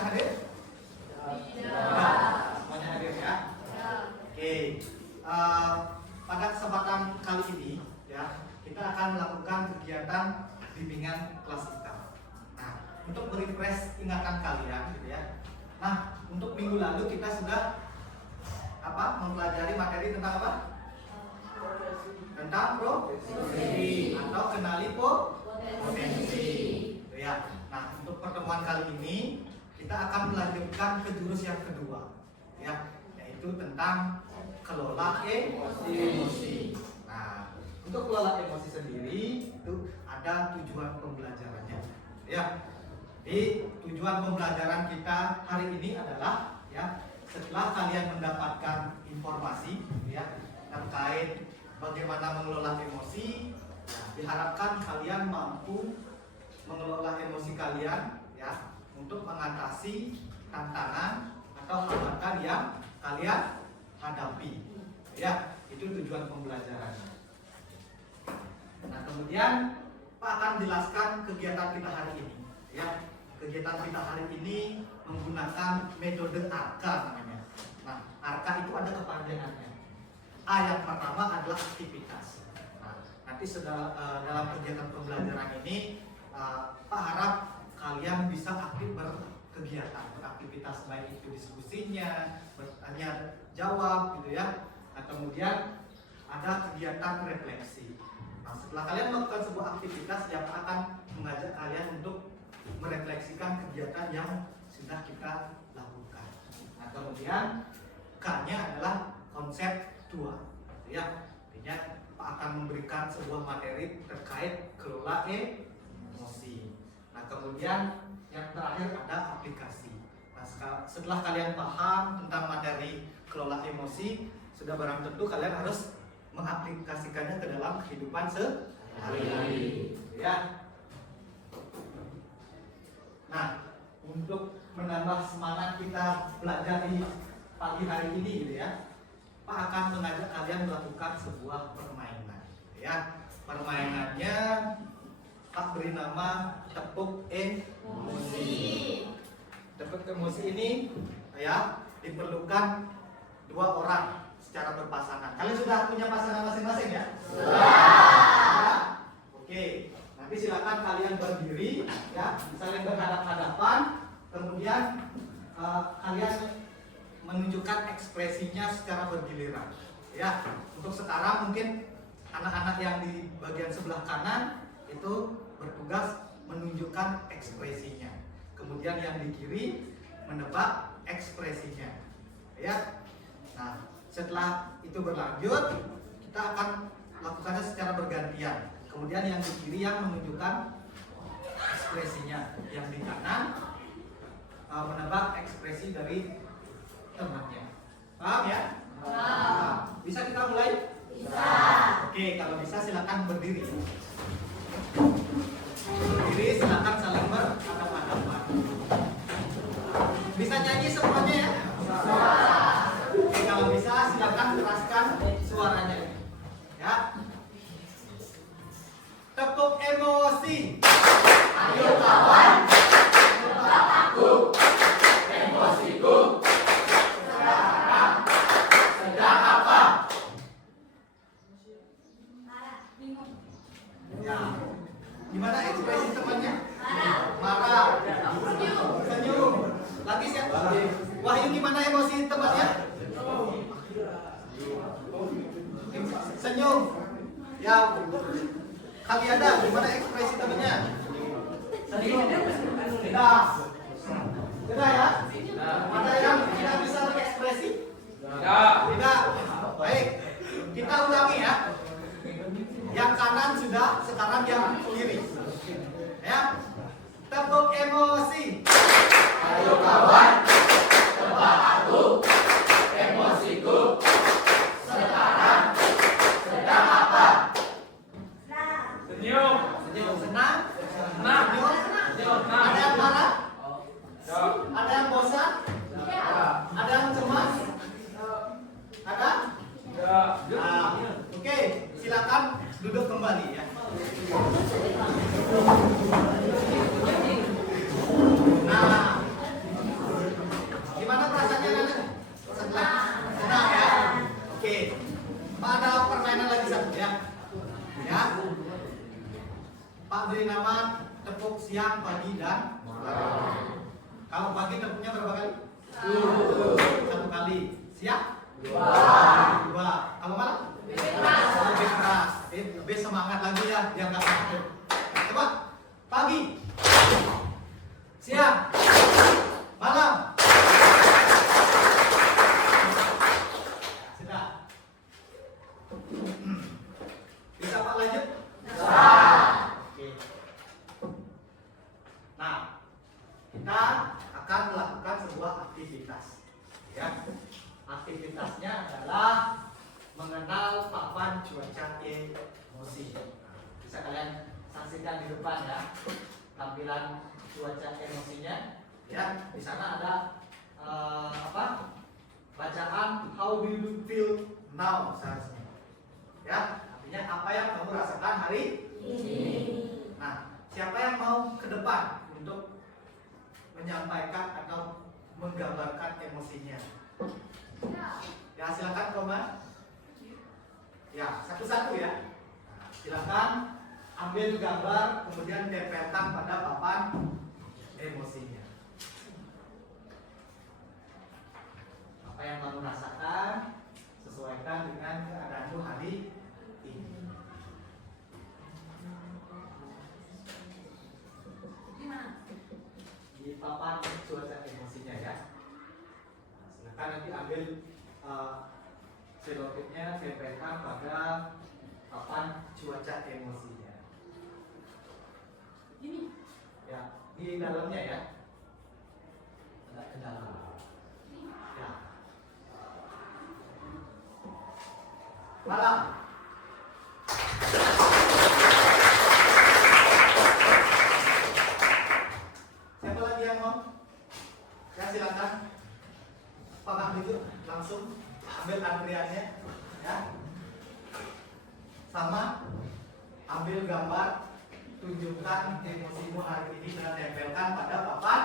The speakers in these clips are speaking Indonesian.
sudah hadir? Tidak. Semuanya hadir ya? Oke. Pada kesempatan kali ini ya, kita akan melakukan kegiatan bimbingan kelas kita. Nah, untuk merefresh ingatan kalian gitu ya. Nah, untuk minggu lalu kita sudah mempelajari materi tentang apa? Tentang profesi atau kenali potensi. Ya. Nah, untuk pertemuan kali ini kita akan melanjutkan ke jurus yang kedua, ya, yaitu tentang kelola emosi. Nah, untuk kelola emosi sendiri itu ada tujuan pembelajarannya, ya. Di tujuan pembelajaran kita hari ini adalah, ya, setelah kalian mendapatkan informasi, ya, terkait bagaimana mengelola emosi, ya, diharapkan kalian mampu mengelola emosi kalian, ya, untuk mengatasi tantangan atau hambatan yang kalian hadapi, ya. Itu tujuan pembelajaran. Nah, kemudian Pak akan jelaskan kegiatan kita hari ini, ya. Kegiatan kita hari ini menggunakan metode ARKA namanya. Nah, ARKA itu ada kepanjangannya. A yang pertama adalah aktivitas. Nah, nanti dalam kegiatan pembelajaran ini Pak harap kalian bisa aktif berkegiatan, beraktivitas, baik itu diskusinya, bertanya jawab gitu ya. Nah, kemudian ada kegiatan refleksi. Nah, setelah kalian melakukan sebuah aktivitas, ya Pak akan mengajak kalian untuk merefleksikan kegiatan yang sudah kita lakukan. Nah, kemudian K-nya adalah konseptual, ya. Artinya Pak akan memberikan sebuah materi terkait kelola emosi. Nah, kemudian yang terakhir ada aplikasi. Nah, setelah kalian paham tentang materi kelola emosi, sudah barang tentu kalian harus mengaplikasikannya ke dalam kehidupan sehari-hari, ya. Nah, untuk menambah semangat kita belajar di pagi hari ini gitu ya, Pak akan mengajak kalian melakukan sebuah permainan, ya. Permainannya Pak beri nama tepuk emosi. Tepuk emosi ini, ya, diperlukan 2 orang secara berpasangan. Kalian sudah punya pasangan masing-masing ya? Sudah. Oke. Nanti silakan kalian berdiri, ya, saling berhadap-hadapan. Kemudian kalian menunjukkan ekspresinya secara bergiliran, ya. Untuk sekarang mungkin anak-anak yang di bagian sebelah kanan itu bertugas menunjukkan ekspresinya. Kemudian yang di kiri menebak ekspresinya, ya. Nah, setelah itu berlanjut, kita akan lakukannya secara bergantian. Kemudian yang di kiri yang menunjukkan ekspresinya, yang di kanan menebak ekspresi dari temannya. Paham ya? Paham. Bisa kita mulai? Bisa. Oke, kalau bisa silakan berdiri. Berdiri, silakan saling berhadapan-hadapan. Bisa nyanyi semuanya ya? Bisa. Oke, kalau bisa silakan keraskan suaranya, ya. Tepuk emosi. Ayo kawan, tebak aku, emosiku sekarang sedang apa? Ya. Gimana ekspresi temannya? Marah. Senyum. Lagi siapa? Wahyu, gimana emosi temannya? Senyum. Ya. Kalian ada gimana ekspresi temannya? Senyum. Tidak. Tidak ya? Ada yang tidak bisa berekspresi? Tidak. Baik. Kita ulangi ya. Yang kanan sudah, sekarang yang kiri. Ya. Tepuk emosi. Ayo kawan, tebak aku, emosiku sekarang sedang apa? Senyum. Senyum. Senang? Senang. Senyum. Senyum. Ada yang marah? Ada menyampaikan pagi dan malam. Kalau pagi tempuhnya berapa kali? 1 kali. Siap? 2. Kalau malam? Lebih keras. Lebih semangat lagi ya, biar nggak takut. Coba pagi, siang, malam. Sudah. Bisa Pak lanjut? Oke. Nah, kita akan melakukan sebuah aktivitas. Ya, aktivitasnya adalah mengenal papan cuaca emosi. Bisa kalian saksikan di depan ya, tampilan cuaca emosinya. Ya, di sana ada bacaan how do you feel now seharusnya. Ya, artinya apa yang kamu rasakan hari ini. Nah, siapa yang mau ke depan untuk menyampaikan atau menggambarkan emosinya? Ya, silakan Koma. Ya, satu-satu ya. Nah, silakan ambil gambar kemudian tempelkan pada papan emosinya. Apa yang kamu rasakan sesuaikan dengan keadaanmu hari ini. Di papan cuaca emosinya ya. Nah, silakan nanti ambil selotipnya tempelkan pada papan cuaca emosinya. Ini ya, di dalamnya ya. Agak ke dalam. Ya. Malam. Siapa lagi yang mau? Ya, silakan. Pegang dulu langsung. Ambil antriannya ya, sama ambil gambar, tunjukkan emosimu hari ini dan tempelkan pada papan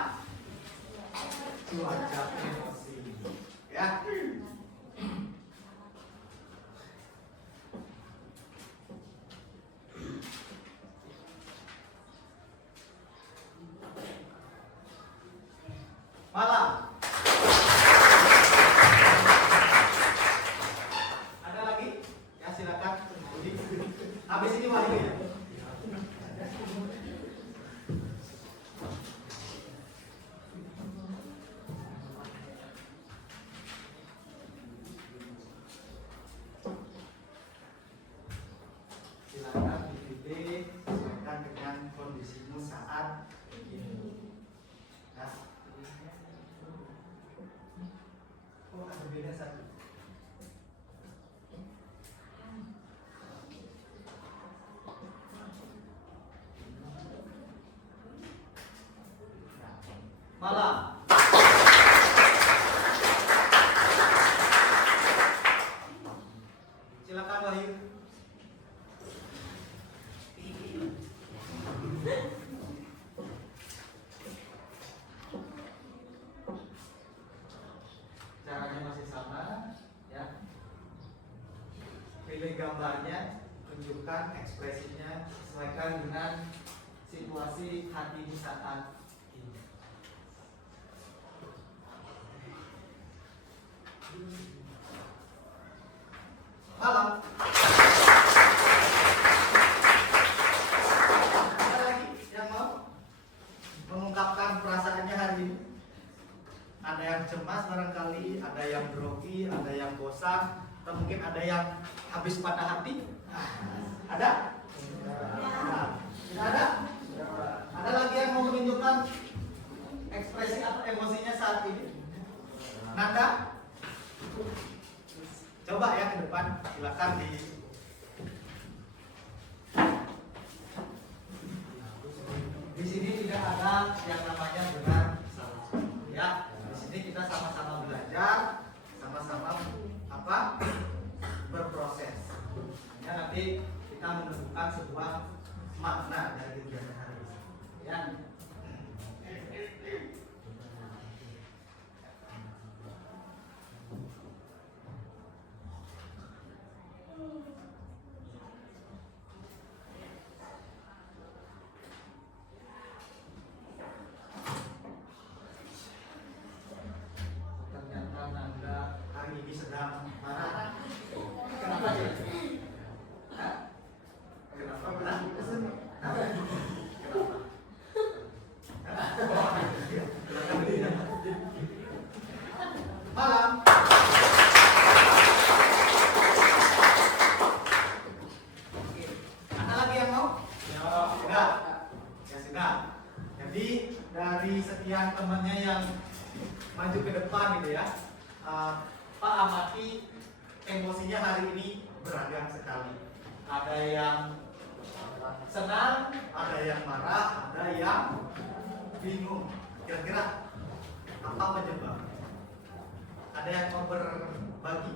cuaca emosi ya. Malam. Habis ini Wahyu ya. Silakan dipilih sesuaikan dengan kondisimu saat ini. Nah. Oh, ada beda satu. Malam. Silakan Wahyu. Caranya masih sama ya. Pilih gambarnya, tunjukkan ekspresinya, sesuaikan dengan situasi hatimu saat ini. Malam. Ada lagi yang mau mengungkapkan perasaannya hari ini? Ada yang cemas barangkali, ada yang grogi, ada yang bosan, atau mungkin ada yang habis patah hati. Ada? Tidak ada? Ada lagi yang mau menunjukkan ekspresi atau emosinya saat ini? Nanda? Coba ya ke depan, silakan di sini tidak ada yang namanya benar salah. Ya, di sini kita sama-sama belajar, sama-sama berproses. Hanya nanti kita menemukan sebuah makna dari kegiatan hari ini. Ya. maju ke depan gitu ya. Pak amati emosinya hari ini beragam sekali. Ada yang senang, ada yang marah, ada yang bingung. Kira-kira apa penyebab? Ada yang mau berbagi?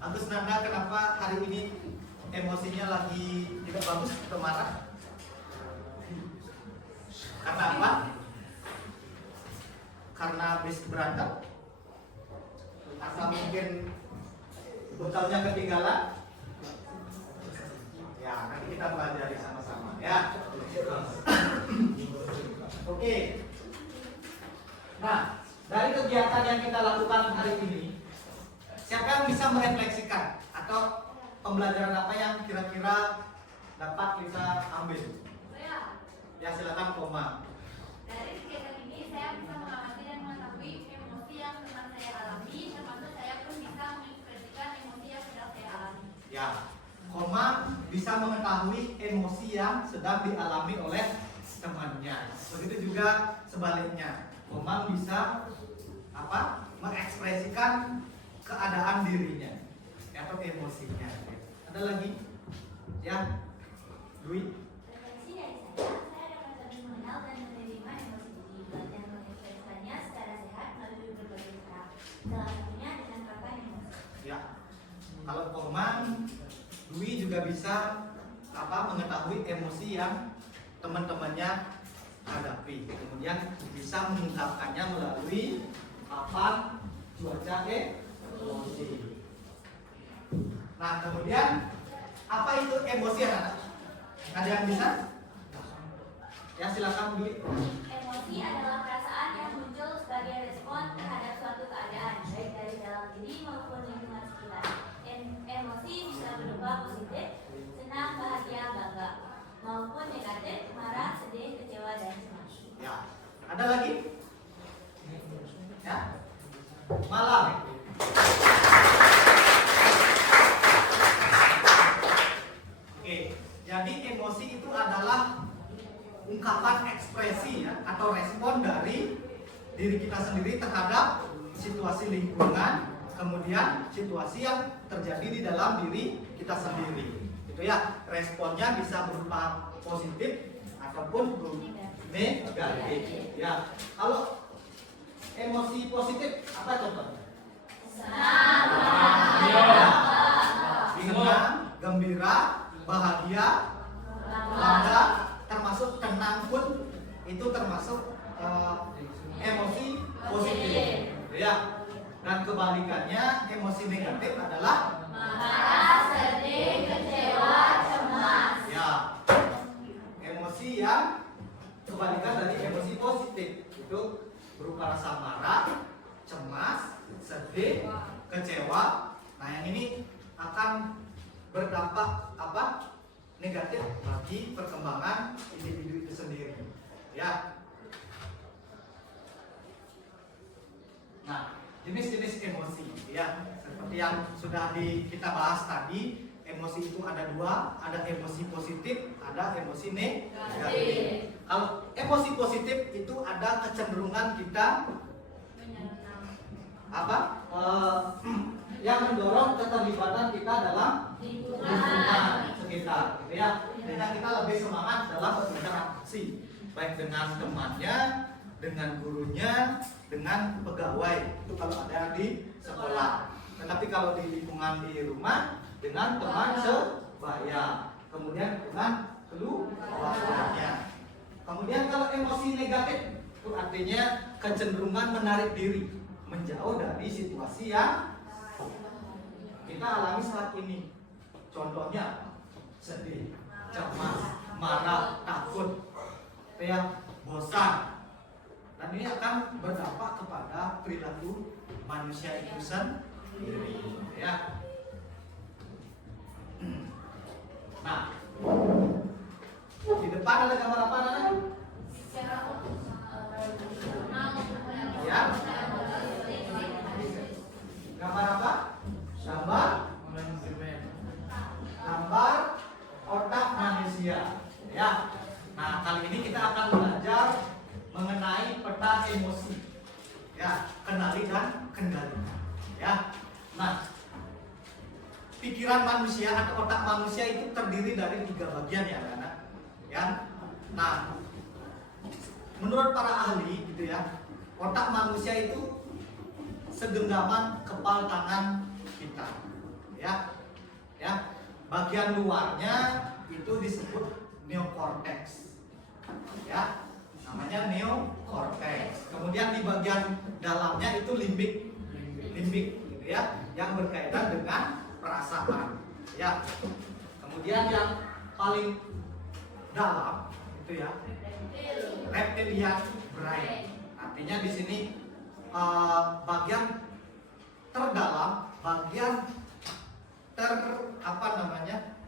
Agus Nanda, kenapa hari ini emosinya lagi tidak bagus atau marah? Karena apa? Karena habis berantem? Atau mungkin botolnya ketinggalan? Ya, nanti kita pelajari sama-sama ya. Oke. Nah, dari kegiatan yang kita lakukan hari ini, siapa yang bisa merefleksikan atau pembelajaran apa yang kira-kira dapat kita ambil? Ya, silakan Koma. Dari kegiatan ini saya bisa mengamati dan mengetahui emosi yang sedang saya alami, termasuk saya pun bisa mengekspresikan emosi yang sedang saya alami. Ya, Koma bisa mengetahui emosi yang sedang dialami oleh temannya. Begitu juga sebaliknya, Koma bisa mengekspresikan keadaan dirinya atau emosinya. Ada lagi? Ya, Dwi. Refleksi dari saya dapat lebih mengenal dan menerima emosi diri dan mengekspresikannya secara sehat melalui berbagai cara. Salah satunya dengan kata emosi. Ya, kalau Koma, Dwi juga bisa mengetahui emosi yang teman-temannya hadapi. Kemudian bisa mengungkapkannya melalui cuaca emosi. Nah, kemudian apa itu emosi anak-anak? Ada yang bisa? Ya, silakan Dwi. Emosi adalah perasaan yang muncul sebagai respon terhadap suatu keadaan, baik dari dalam diri maupun lingkungan sekitar. Emosi bisa berupa positif, senang, bahagia, bangga, maupun negatif, marah, sedih, kecewa, dan cemas. Ya, ada lagi? Ya, malam. Oke, jadi emosi itu adalah ungkapan ekspresi ya, atau respon dari diri kita sendiri terhadap situasi lingkungan, kemudian situasi yang terjadi di dalam diri kita sendiri. Itu ya, responnya bisa berupa positif ataupun negatif. Ya, kalau emosi positif apa contohnya? Senang, gembira, bahagia, bangga, termasuk tenang pun itu termasuk emosi positif. Ya. Dan kebalikannya emosi negatif adalah Marah, sedih, kecewa, cemas. ya, emosi yang kebalikan dari emosi positif itu berupa rasa marah, cemas, sedih, kecewa. Nah, yang ini akan berdampak negatif bagi perkembangan individu itu sendiri. Ya. Nah, jenis-jenis emosi ya, seperti yang sudah kita bahas tadi, emosi itu ada dua, ada emosi positif, ada emosi negatif. Kalau emosi positif itu ada kecenderungan kita yang mendorong keterlibatan kita dalam lingkungan sekitar, gitu ya. Sehingga kita lebih semangat dalam berinteraksi, baik dengan temannya, dengan gurunya, dengan pegawai, itu kalau ada di sekolah. Tetapi kalau di lingkungan di rumah, dengan teman sebaya, kemudian dengan keluarganya. Kemudian kalau emosi negatif itu artinya kecenderungan menarik diri, menjauh dari situasi yang kita alami saat ini. Contohnya sedih, cemas, marah, takut, bosan. Dan ini akan berdampak kepada perilaku manusia itu sendiri, ya. Nah, di depan ada gambar apa, Nana? Ya. Gambar apa? Gambar otak manusia. Ya. Nah, kali ini kita akan belajar mengenai peta emosi. Ya, kenali dan kendalikan. Ya. Nah, pikiran manusia atau otak manusia itu terdiri dari 3 bagian ya, anak. Ya. Nah, menurut para ahli gitu ya, otak manusia itu segenggaman kepal tangan kita. Ya. Ya. Bagian luarnya itu disebut neokorteks. Ya. Namanya neokorteks. Kemudian di bagian dalamnya itu limbik gitu ya, yang berkaitan dengan perasaan. Ya. Kemudian yang paling dalam itu ya, reptilian brain. Artinya di sini bagian terdalam, bagian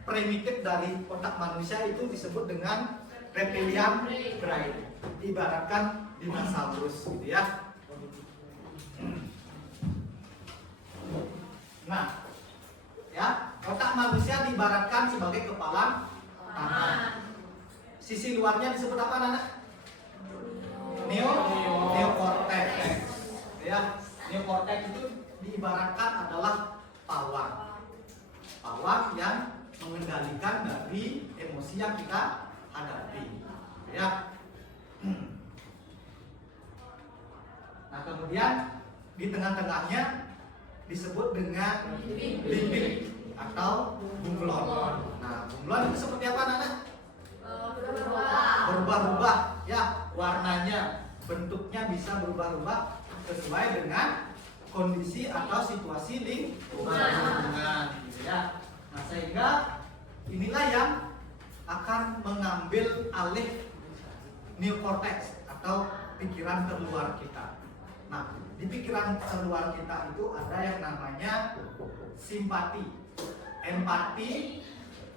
primitif dari otak manusia itu disebut dengan reptilian brain. Ibaratkan dinosaurus gitu ya. Nah, ya, otak manusia diibaratkan sebagai kepala tangan. Sisi luarnya disebut apa, Nana? Neokorteks. Ya, neokorteks itu diibaratkan adalah pawang yang mengendalikan dari emosi yang kita hadapi. Ya. Nah, kemudian di tengah-tengahnya disebut dengan limbik atau bunglon. Nah, bunglon itu seperti apa, Nana? Berubah-ubah ya, warnanya, bentuknya bisa berubah-ubah sesuai dengan kondisi atau situasi lingkungan gitu ya. Nah, sehingga inilah yang akan mengambil alih neokorteks atau pikiran terluar kita. Nah, di pikiran terluar kita itu ada yang namanya simpati, empati,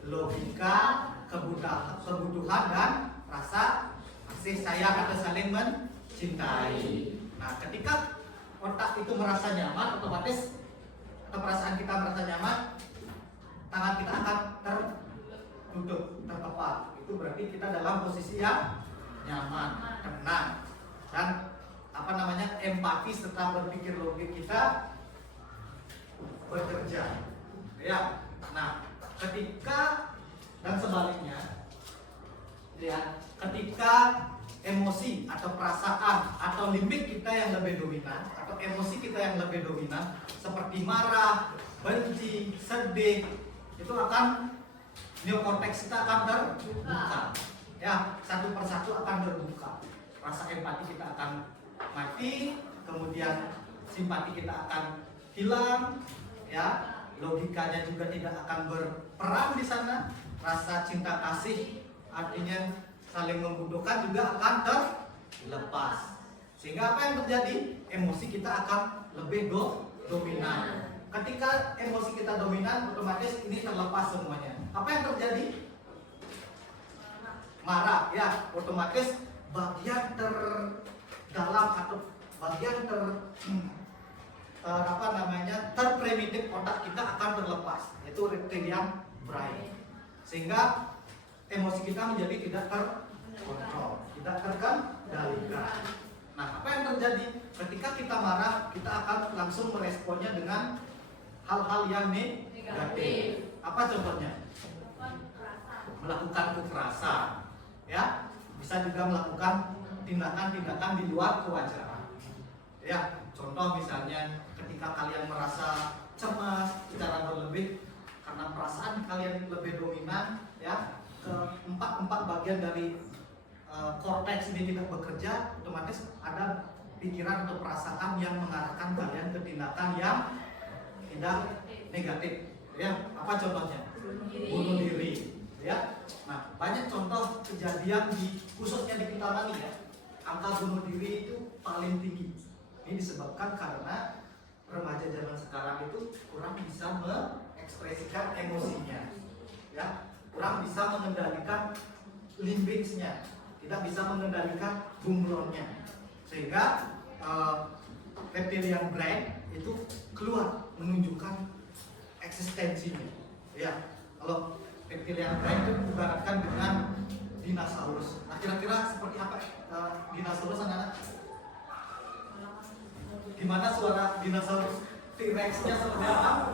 logika, kebutuhan dan rasa kasih sayang atau saling mencintai. Nah, ketika otak itu merasa nyaman, otomatis atau perasaan kita merasa nyaman, tangan kita akan tertutup, terkepat. Itu berarti kita dalam posisi yang nyaman, tenang, dan empati serta berpikir logik kita bekerja. Ya. Nah, ketika dan sebaliknya, ya, ketika emosi atau perasaan atau limbik kita yang lebih dominan atau emosi kita yang lebih dominan seperti marah, benci, sedih, itu akan neokorteks kita akan terbuka. Ya, satu persatu akan terbuka. Rasa empati kita akan mati, kemudian simpati kita akan hilang, ya. Logikanya juga tidak akan berperan di sana. Rasa cinta kasih, artinya saling membutuhkan, juga akan terlepas. Sehingga apa yang terjadi? Emosi kita akan lebih dominan. Ketika emosi kita dominan, otomatis ini terlepas semuanya. Apa yang terjadi? Marah, ya, otomatis bagian terdalam atau bagian terprimitif otak kita akan terlepas, yaitu reptilian brain. Sehingga emosi kita menjadi tidak terkontrol, tidak terkendalikan. Nah, apa yang terjadi? Ketika kita marah, kita akan langsung meresponnya dengan hal-hal yang negatif. Apa contohnya? Melakukan kekerasan, ya, bisa juga melakukan tindakan-tindakan di luar kewajaran. Ya, contoh misalnya ketika kalian merasa cemas secara berlebih karena perasaan kalian lebih dominan, ya, keempat bagian dari korteks ini tidak bekerja, otomatis ada pikiran atau perasaan yang mengarahkan kalian ke tindakan yang tidak negatif. Ya, apa contohnya? Bunuh diri. Ya, nah, banyak contoh kejadian khususnya di Kintamani, ya. Angka bunuh diri itu paling tinggi. Ini disebabkan karena remaja zaman sekarang itu kurang bisa mengekspresikan emosinya, ya, kurang bisa mengendalikan limbiknya, tidak bisa mengendalikan bunglonnya, sehingga reptilian brain itu keluar menunjukkan eksistensinya. Ya, kalau reptilian brain itu diibaratkan dengan dinosaurus. Nah, kira-kira seperti apa dinosaurus, anak-anak? Gimana suara dinosaurus T-Rex-nya seperti apa?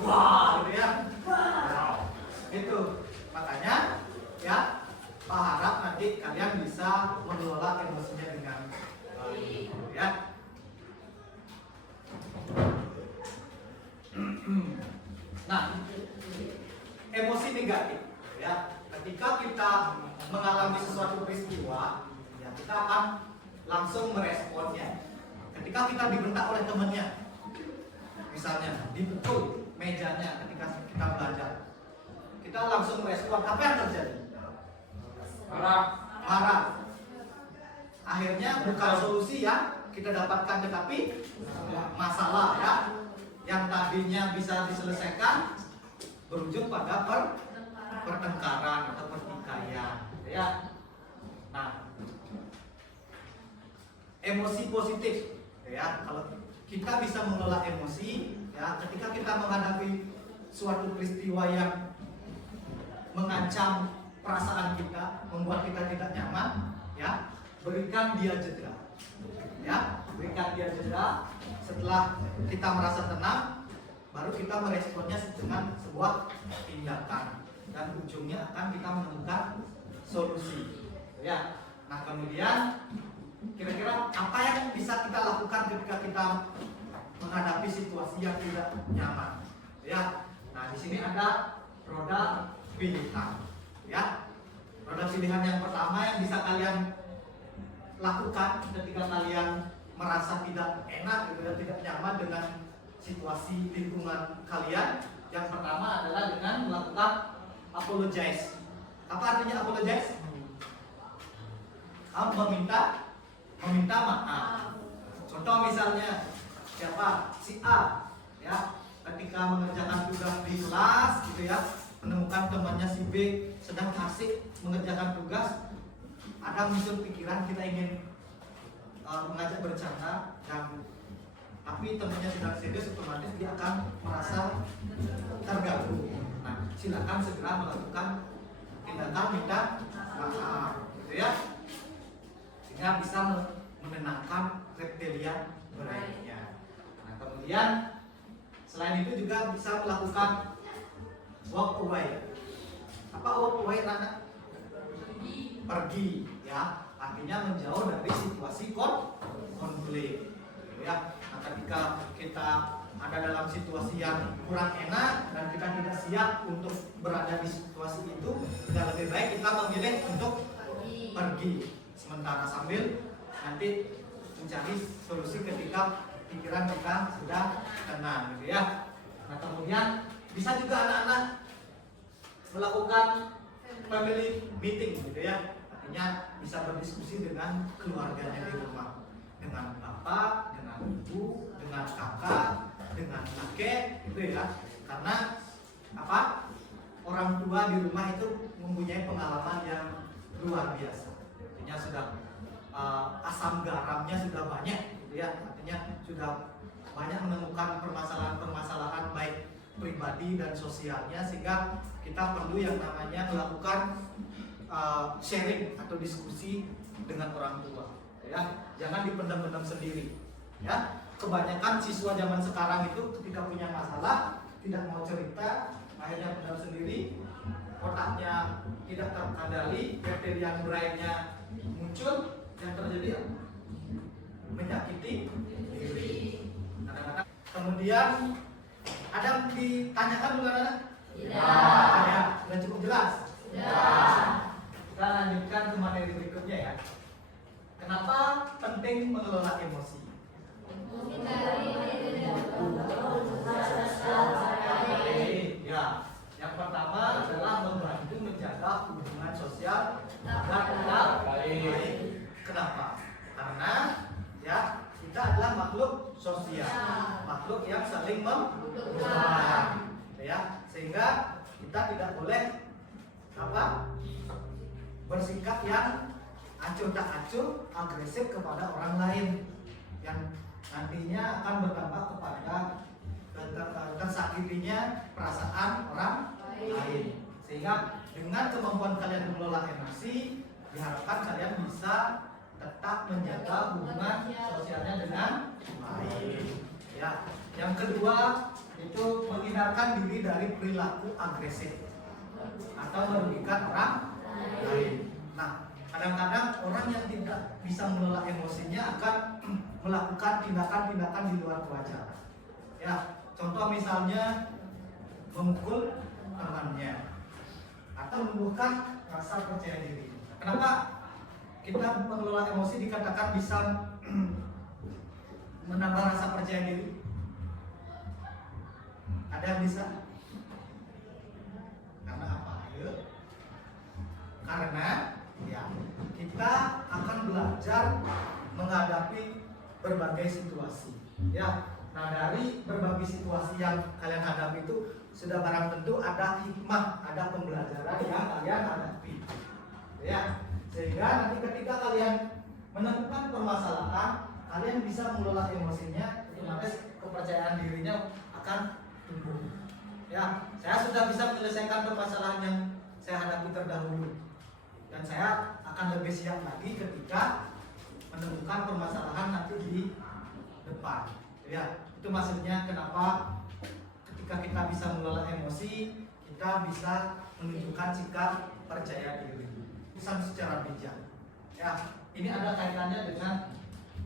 Wah, gitu ya. Itu makanya ya, Pak harap nanti kalian bisa mengelola emosinya dengan baik, ya. Nah, emosi negatif, ya. Ketika kita mengalami sesuatu peristiwa, ya kita akan langsung meresponnya. Ketika kita dibentak oleh temannya, misalnya dipukul mejanya ketika kita belajar, kita langsung merespon. Apa yang terjadi? Marah. Akhirnya bukan solusi yang kita dapatkan, tetapi masalah ya, yang tadinya bisa diselesaikan berujung pada pertengkaran atau pertikaian, ya. Nah, emosi positif, ya. Kalau kita bisa mengelola emosi, ya, ketika kita menghadapi suatu peristiwa yang mengancam perasaan kita, membuat kita tidak nyaman, ya, berikan dia jeda, ya, berikan dia jeda. Setelah kita merasa tenang, baru kita meresponnya dengan sebuah tindakan, dan ujungnya akan kita menemukan solusi, ya. Nah, kemudian kira-kira apa yang bisa kita lakukan ketika kita menghadapi situasi yang tidak nyaman, ya. Nah, di sini ada roda pilihan, ya. Roda pilihan yang pertama yang bisa kalian lakukan ketika kalian merasa tidak enak gitu, dan tidak nyaman dengan situasi lingkungan kalian. Yang pertama adalah dengan melakukan apologize. Apa artinya apologize? Meminta maaf. Contoh misalnya siapa? Si A, ya, ketika mengerjakan tugas di kelas gitu ya, menemukan temannya si B sedang asik mengerjakan tugas, ada muncul pikiran kita ingin mengajak bercanda, dan tapi temannya sedang serius, otomatis dia akan merasa terganggu. Nah, silakan segera melakukan tindakan minta maaf, gitu ya, sehingga bisa menenangkan reptilian brainnya. Nah, kemudian selain itu juga bisa melakukan walk away. Apa walk away, Rana? Pergi, ya, artinya menjauh dari situasi konflik, gitu ya. Nah, ketika kita ada dalam situasi yang kurang enak dan kita tidak siap untuk berada di situasi itu, tidak lebih baik kita memilih untuk pergi sementara sambil nanti mencari solusi ketika pikiran kita sudah tenang, gitu ya. Nah, kemudian bisa juga anak-anak melakukan family meeting, gitu ya. Artinya bisa berdiskusi dengan keluarganya di rumah, dengan bapak, dengan ibu, dengan kakak, dengan kakek, gitu ya. Karena apa? Orang tua di rumah itu mempunyai pengalaman yang luar biasa. Artinya sudah asam garamnya sudah banyak, gitu ya. Artinya sudah banyak menemukan permasalahan-permasalahan baik pribadi dan sosialnya, sehingga kita perlu yang namanya melakukan sharing atau diskusi dengan orang tua, ya. Jangan dipendam-pendam sendiri, ya. Kebanyakan siswa zaman sekarang itu ketika punya masalah tidak mau cerita, akhirnya pendam sendiri, otaknya tidak terkendali, reptilian brainnya muncul, yang terjadi menyakiti diri. Kadang-kadang kemudian ada yang ditanyakan juga, anak? Tidak. Ya, sudah cukup jelas. Tidak. Kita lanjutkan ke materi berikutnya, ya. Kenapa penting mengelola emosi? Ya, yang pertama adalah membantu menjaga hubungan sosial agar tetap baik. Kenapa? Karena ya kita adalah makhluk sosial, makhluk yang saling membutuhkan, ya. Sehingga kita tidak boleh bersikap yang acuh tak acuh, agresif kepada orang lain, yang nantinya akan berdampak kepada tersakitinya perasaan orang lain. Sehingga dengan kemampuan kalian mengelola emosi, diharapkan kalian bisa tetap menjaga hubungan sosialnya dengan kedua itu menghindarkan diri dari perilaku agresif atau merugikan orang lain. Nah, kadang-kadang orang yang tidak bisa mengelola emosinya akan melakukan tindakan-tindakan di luar wajar. Ya, contoh misalnya memukul temannya atau menumbuhkan rasa percaya diri. Kenapa kita mengelola emosi dikatakan bisa menambah rasa percaya diri? Ada yang bisa? Karena apa? Ayo. Karena ya kita akan belajar menghadapi berbagai situasi. Ya, nah dari berbagai situasi yang kalian hadapi itu sudah barang tentu ada hikmah, ada pembelajaran yang kalian hadapi. Ya, sehingga nanti ketika kalian menemukan permasalahan, kalian bisa mengelola emosinya, otomatis kepercayaan dirinya akan tumbuh. Ya, saya sudah bisa menyelesaikan permasalahan yang saya hadapi terdahulu, dan saya akan lebih siap lagi ketika menemukan permasalahan nanti di depan. Ya, itu maksudnya kenapa ketika kita bisa mengelola emosi, kita bisa menunjukkan sikap percaya diri, bukan secara bijak. Ya, ini ada kaitannya dengan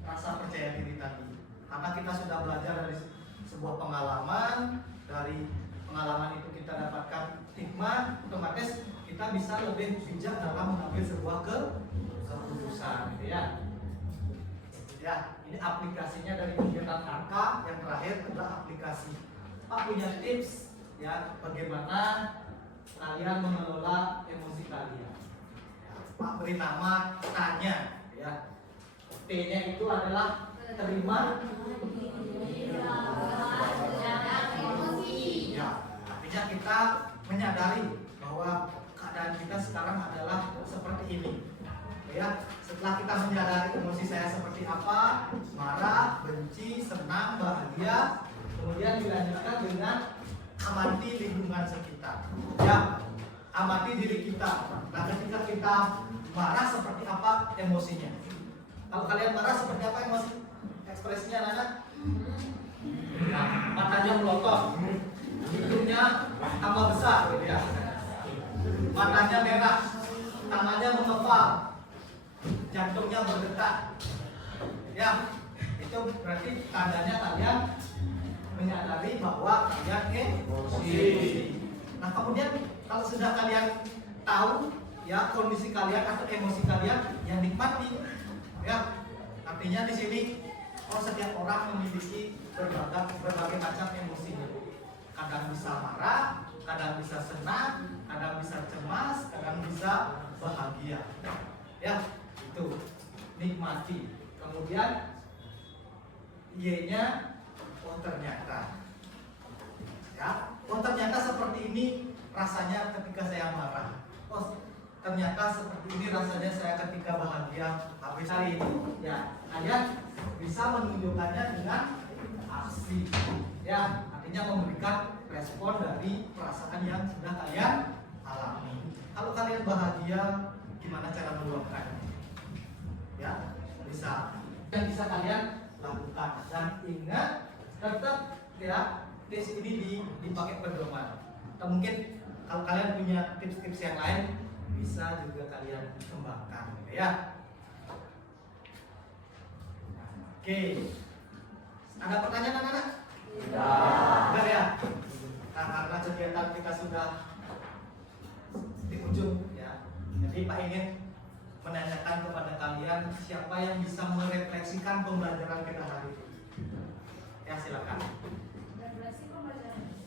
rasa percaya diri tadi. Karena kita sudah belajar dari sebuah pengalaman, dari pengalaman itu kita dapatkan hikmah, otomatis kita bisa lebih bijak dalam mengambil sebuah keputusan, gitu ya. Ya, ini aplikasinya dari kegiatan angka. Yang terakhir adalah aplikasi. Pak punya tips ya bagaimana kalian mengelola emosi kalian. Ya, Pak beri nama tanya ya. T-nya itu adalah terima. Ya, artinya kita menyadari bahwa keadaan kita sekarang adalah seperti ini. Ya, setelah kita menyadari emosi saya seperti apa, marah, benci, senang, bahagia, kemudian dilanjutkan dengan amati lingkungan sekitar. Ya, amati diri kita. Nah, ketika kita marah seperti apa emosinya? Kalau kalian marah seperti apa emosi? Ekspresinya anak-anak? Nah, matanya melotot, hidungnya tambah besar, gitu ya. Matanya merah, tangannya mengepal, jantungnya berdetak. Ya, itu berarti tandanya kalian menyadari bahwa kalian emosi. Nah, kemudian kalau sudah kalian tahu ya kondisi kalian atau emosi kalian, yang nikmati. Ya, artinya di sini setiap orang memiliki berbagai macam emosinya. Kadang bisa marah, kadang bisa senang, kadang bisa cemas, kadang bisa bahagia. Ya, itu nikmati. Kemudian Y-nya ternyata. Ya, ternyata seperti ini rasanya ketika saya marah. Ternyata seperti ini rasanya saya ketika bahagia. Habis hari ini, ya kalian bisa menunjukkannya dengan aksi. Ya, artinya memberikan respon dari perasaan yang sudah kalian alami. Kalau kalian bahagia, gimana cara meluapkannya? Ya, bisa. Yang bisa kalian lakukan. Dan ingat, tetap ya tips ini dipakai pedoman. Atau mungkin kalau kalian punya tips-tips yang lain, bisa juga kalian kembangkan, ya. Oke, ada pertanyaan anak-anak? Tidak ya. Nah, karena kegiatan kita sudah di ujung, ya. Jadi Pak ingin menanyakan kepada kalian siapa yang bisa merefleksikan pembelajaran kita hari ini. Ya, silakan. Refleksi pembelajaran kita.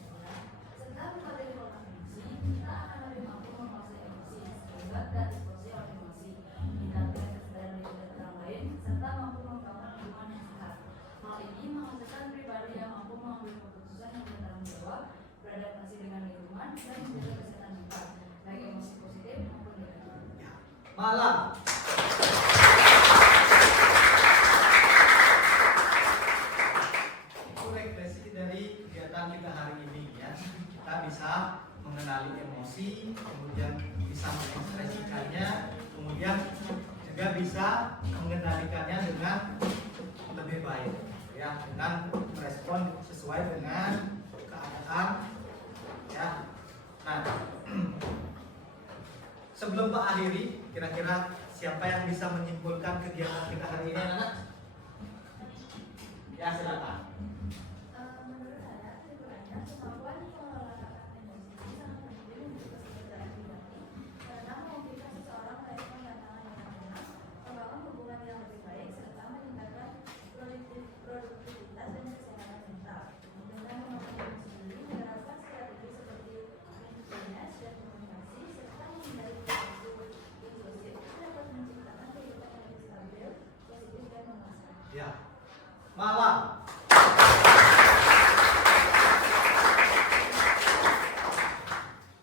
Setelah mempelajari pola emosi, kita akan lebih mampu menguasai emosi sehingga tidak disponsori oleh emosi, meningkatkan kesadaran diri dan orang lain, serta mampu membangun hubungan yang sehat. Hal ini menghasilkan pribadi yang mampu mengambil keputusan yang bertanggung jawab, beradaptasi dengan lingkungan, dan menjaga kesehatan mental, baik emosi positif maupun negatif. Malam. Itu refleksi dari kegiatan kita hari ini ya. Kita bisa mengenali emosi, kemudian bisa mengekspresikannya, kemudian juga bisa mengendalikannya dengan lebih baik ya, dengan merespon sesuai dengan keadaan ya. Nah, sebelum Pak akhiri, kira-kira siapa yang bisa menyimpulkan kegiatan kita hari ini, anak-anak? Ya, silakan. Menurut saya, kesimpulannya kemampuan pengelolaan emosi sangat penting untuk kesejahteraan pribadi karena memungkinkan seseorang merespon tantangan yang benar, membangun hubungan yang lebih baik, serta meningkatkan produktivitas dan kesehatan mental. Dengan memahami diri sendiri, menerapkan strategi seperti mindfulness dan komunikasi, serta menghindari perilaku impulsif, dapat menciptakan kehidupan yang lebih stabil, positif, dan memuaskan. Ya. Malam.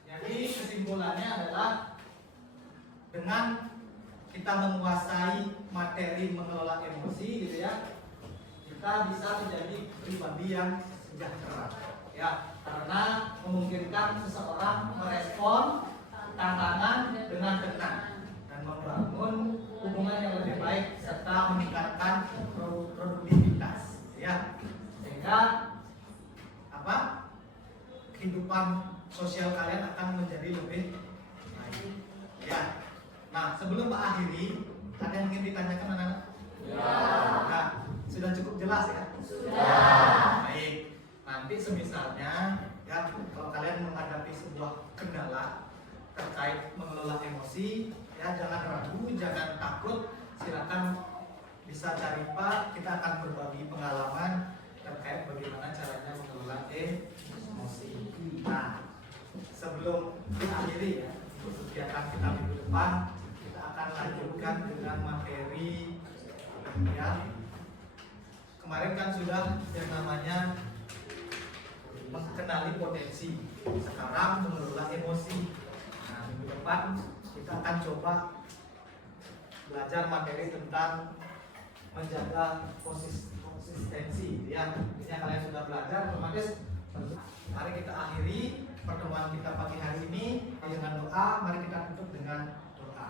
Jadi kesimpulannya adalah dengan kita menguasai materi mengelola emosi gitu ya, kita bisa menjadi pribadi yang sejahtera ya, karena memungkinkan seseorang merespon tantangan dengan tenang dan membangun hubungan yang lebih baik serta meningkatkan produktivitas ya, sehingga apa, kehidupan sosial kalian akan menjadi lebih baik ya. Nah, sebelum Pak akhiri, ada yang ingin ditanyakan anak-anak? Ya. Nah, sudah cukup jelas ya? Sudah. Baik, nanti semisalnya ya, kalau kalian menghadapi sebuah kendala terkait mengelola emosi ya, jangan ragu, jangan takut, silakan bisa cari Pak, kita akan berbagi pengalaman terkait bagaimana caranya mengelola emosi. Nah, sebelum diakhiri ya, untuk kegiatan kita minggu depan, kita akan lanjutkan dengan materi ya. Kemarin kan sudah yang namanya mengenali potensi, sekarang mengelola emosi. Nah, minggu depan kita akan coba belajar materi tentang menjaga konsistensi ya. Ini yang kalian sudah belajar, otomatis mari kita akhiri pertemuan kita pagi hari ini dengan doa. Mari kita tutup dengan doa.